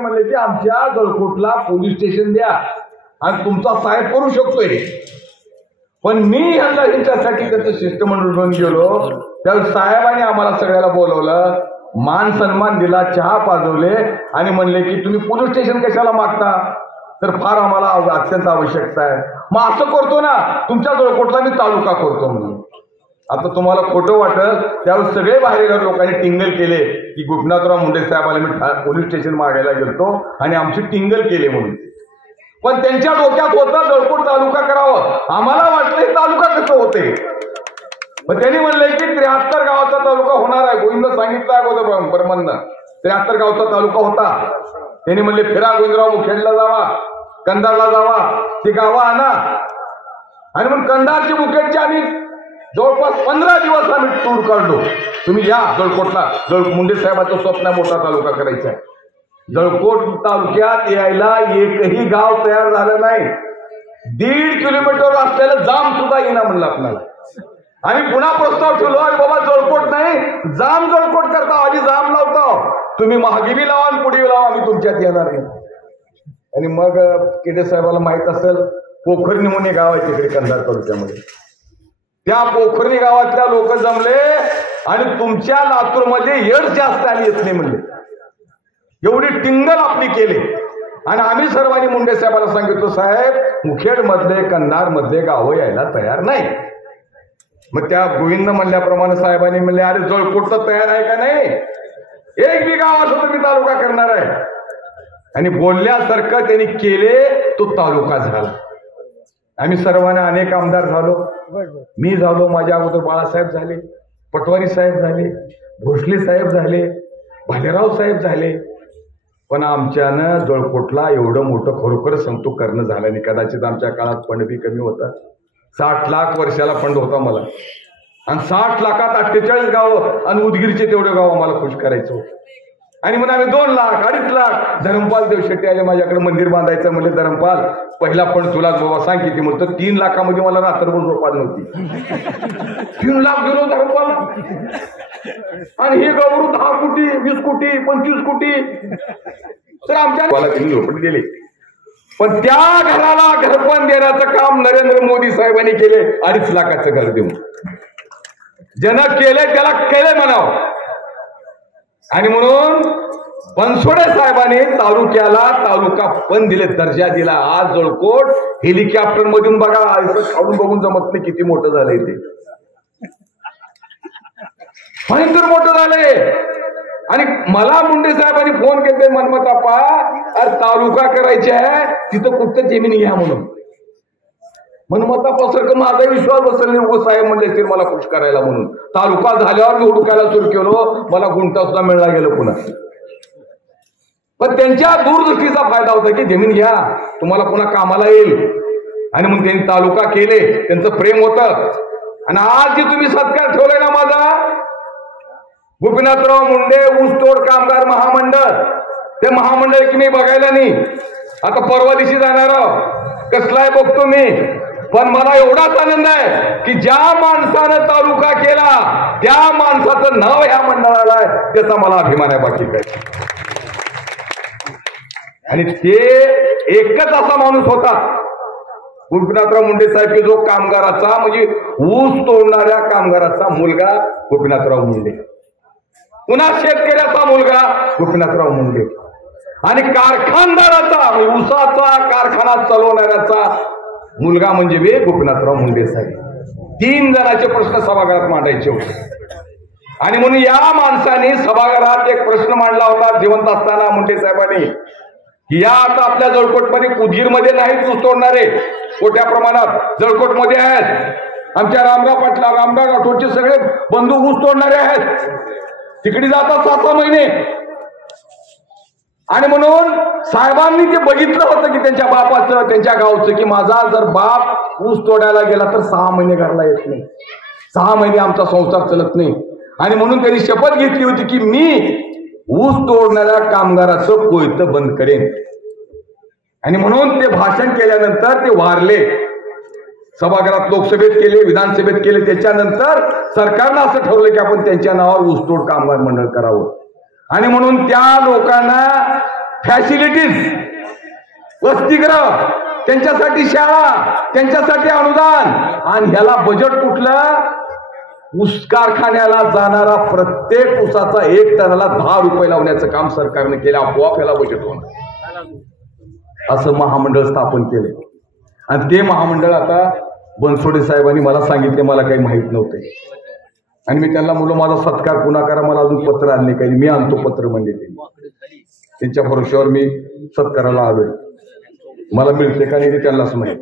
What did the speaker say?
म्हणले की आमच्या जळकोटला पोलीस स्टेशन द्या आणि तुमचा साहेब करू शकतोय. पण मी यांना हिच्यासाठी त्याचं शिष्टमंडळ घेऊन गेलो. त्यावेळी साहेबांनी आम्हाला सगळ्याला बोलवलं, मान सन्मान दिला, चहा पाजवले आणि म्हणले की तुम्ही पोलीस स्टेशन कशाला मागता, तर फार आम्हाला अत्यंत आवश्यकता आहे. मग असं करतो ना, तुमच्या जळकोटला मी तालुका करतो म्हणून. आता तुम्हाला खोटं वाटत, त्यावेळेस सगळे बाहेर लोकांनी टिंगल केले की गोपीनाथराव मुंडे साहेबाला मी पोलीस स्टेशन मागायला गेलतो आणि आमची टिंगल केले म्हणून. पण त्यांच्या डोक्यात होतं जळकोट तालुका करावं. आम्हाला वाटलं तालुका कसं होते. मग त्यांनी म्हणले की 73 गावाचा तालुका होणार आहे. गोविंद सांगितलं अगोदर परमंद 73 गावचा तालुका होता. त्यांनी म्हणले फिरा गोविंदराव मुखेडला जावा, कंधारला जावा, ती गावं आणा. आणि मग कंधारची मुखेडची आम्ही जवळपास 15 दिवस आम्ही टूर काढलो. तुम्ही या जळकोटला, मुंडे साहेबाचं स्वप्न मोठा तालुका करायचा आहे. जळकोट तालुक्यात यायला एकही गाव तयार झालं नाही. 1.5 किलोमीटर असलेलं जाम सुद्धा येईना म्हणलं आपल्याला. आम्ही पुन्हा प्रस्ताव ठेवलो, अरे बाबा जळकोट नाही, जाम जळकोट करता, आधी जाम लावतो, तुम्ही महागी बी लावा आणि पुढे लावा, आम्ही तुमच्यात येणार नाही. आणि मग केडे साहेबाला माहित असेल, पोखरणी म्हणून एक गाव आहे तिकडे कंधार तालुक्यामध्ये. त्या पोखरणी गावातल्या लोक जमले आणि तुमच्या लातूरमध्ये येड जास्त आली येत नाही म्हणले. एवढी टिंगल आपली केली. आणि आम्ही सर्वांनी मुंडे साहेबांना सांगितलं, साहेब मुखेड मधले कंधार मधले गावं यायला तयार नाही. मग त्या गोविंद म्हणल्याप्रमाणे साहेबांनी म्हणले, अरे जळकोट तर तयार आहे का नाही, एक बी गाव असं तुम्ही तालुका करणार आहे. आणि बोलल्यासारखं त्यांनी केले, तो तालुका झाला. आम्ही सर्वांना अनेक आमदार झालो. मी झालो, माझ्या अगोदर बाळासाहेब झाले, पटवारी साहेब झाले, भोसले साहेब झाले, भालेराव साहेब झाले. पण आमच्यानं जळकोटला एवढं मोठं खरोखर सांगतो करणं झालं नाही. कदाचित आमच्या काळात फंड बी कमी होता. 60 लाख वर्षाला फंड होता मला. आणि 60 लाखात 48 गावं आणि उदगीरचे तेवढे गाव आम्हाला खुश करायचं होतं. आणि म्हणून आम्ही 2 लाख 2.5 लाख धरमपाल देवशेट्टी आले माझ्याकडे, मंदिर बांधायचं म्हणले, धरमपाल पहिला पण तुला बाबा सांग किती म्हणतो. 3 लाखामध्ये मला रात्रभर झोपाल नव्हती. 3 लाख दिलो धरमपाल. आणि हे गावरू 10 कोटी 20 कोटी 25 कोटी. तर आमच्या झोपट गेले. पण त्या घराला घरपण देण्याचं काम नरेंद्र मोदी साहेबांनी केले. 2.5 लाखाचं घर देऊन ज्यानं केले त्याला केले म्हणावं. आणि म्हणून बनसोडे साहेबांनी तालुक्याला तालुका पण दिले, दर्जा दिला. आज जळकोट हेलिकॉप्टर मधून बघा, खाऊन बघून जमत नाही किती मोठं झालंय ते. भयंकर मोठं झालंय. आणि मला मुंडे साहेबांनी फोन केले, मनमताप्पा अरे तालुका करायची आहे, तिथं कुठं जमीन घ्या म्हणून. मनमताप्पासारखं माझा विश्वास बसला नाही. उगो साहेब म्हणले मला खुश करायला म्हणून. तालुका झाल्यावर मी हुडकायला सुरू केलो, मला गुंठा सुद्धा मिळला गेलो पुन्हा. पण त्यांच्या दूरदृष्टीचा फायदा होता की जमीन घ्या, तुम्हाला पुन्हा कामाला येईल. आणि मग त्यांनी तालुका केले, त्यांचं प्रेम होतं. आणि आज जे तुम्ही सत्कार ठेवलाय ना माझा, गोपीनाथराव मुंडे ऊसतोड कामगार महामंडळ, ते महामंडळ की मी बघायला नाही. आता परवा दिवशी जाणार कसलाय बघतो मी. पण मला एवढाच आनंद आहे की ज्या माणसानं तालुका केला त्या माणसाचं नाव ह्या मंडळाला आहे, त्याचा मला अभिमान आहे. बाकी काय. आणि ते एकच असा माणूस होता गोपीनाथराव मुंडे साहेब की जो कामगाराचा म्हणजे ऊस तोडणाऱ्या कामगाराचा मुलगा गोपीनाथराव मुंडे, पुन्हा शेतकऱ्याचा मुलगा गोपीनाथराव मुंडे, आणि कारखानदाराचा ऊसाचा कारखाना चालवणाऱ्याचा मुलगा म्हणजे वे गोपीनाथराव मुंडे साहेब. 3 जणांचे प्रश्न सभागृहात मांडायचे होते. आणि म्हणून या माणसाने सभागृहात एक प्रश्न मांडला होता जिवंत असताना मुंडे साहेबांनी, की या आता आपल्या जळकोटमध्ये उदगीरमध्ये नाहीत ऊस तोडणारे, मोठ्या प्रमाणात जळकोटमध्ये आहेत. आमच्या रामराव पाटला रामराव राठोडचे सगळे बंधू ऊस तोडणारे आहेत, तिकडे जातात 6 महिने. आणि म्हणून साहेबांनी ते बघितलं होतं की त्यांच्या बापाचं त्यांच्या गावचं, की माझा जर बाप ऊस तोडायला गेला तर 6 महिने घरला येत नाही, 6 महिने आमचा संसार चालत नाही. आणि म्हणून त्यांनी शपथ घेतली होती की मी ऊस तोडणाऱ्या कामगाराचं कोयतं बंद करेन. आणि म्हणून ते भाषण केल्यानंतर ते वारले. सभागृहात लोकसभेत केले, विधानसभेत केले. त्याच्यानंतर सरकारनं असं ठरवलं की आपण त्यांच्या नावावर ऊसतोड कामगार मंडळ करावं. आणि म्हणून त्या लोकांना फॅसिलिटीज, वसतिगृह, त्यांच्यासाठी शाळा, त्यांच्यासाठी अनुदान, आणि ह्याला बजेट कुठलं? ऊस कारखान्याला जाणारा प्रत्येक ऊसाचा 1 टनाला 10 रुपये लावण्याचं काम सरकारने केलं. आपोआप ह्याला बजेट होणार असं महामंडळ स्थापन केले. आणि ते महामंडळ आता बनसोडे साहेबांनी मला सांगितले, मला काही माहित नव्हते. आणि मी त्यांना म्हणलो माझा सत्कार पुन्हा करा, मला अजून पत्र आणले काही. मी आणतो पत्र म्हणजे त्यांच्या भरोश्यावर मी सत्काराला आलोय. मला मिळते का नाही ते त्यांनाच माहित.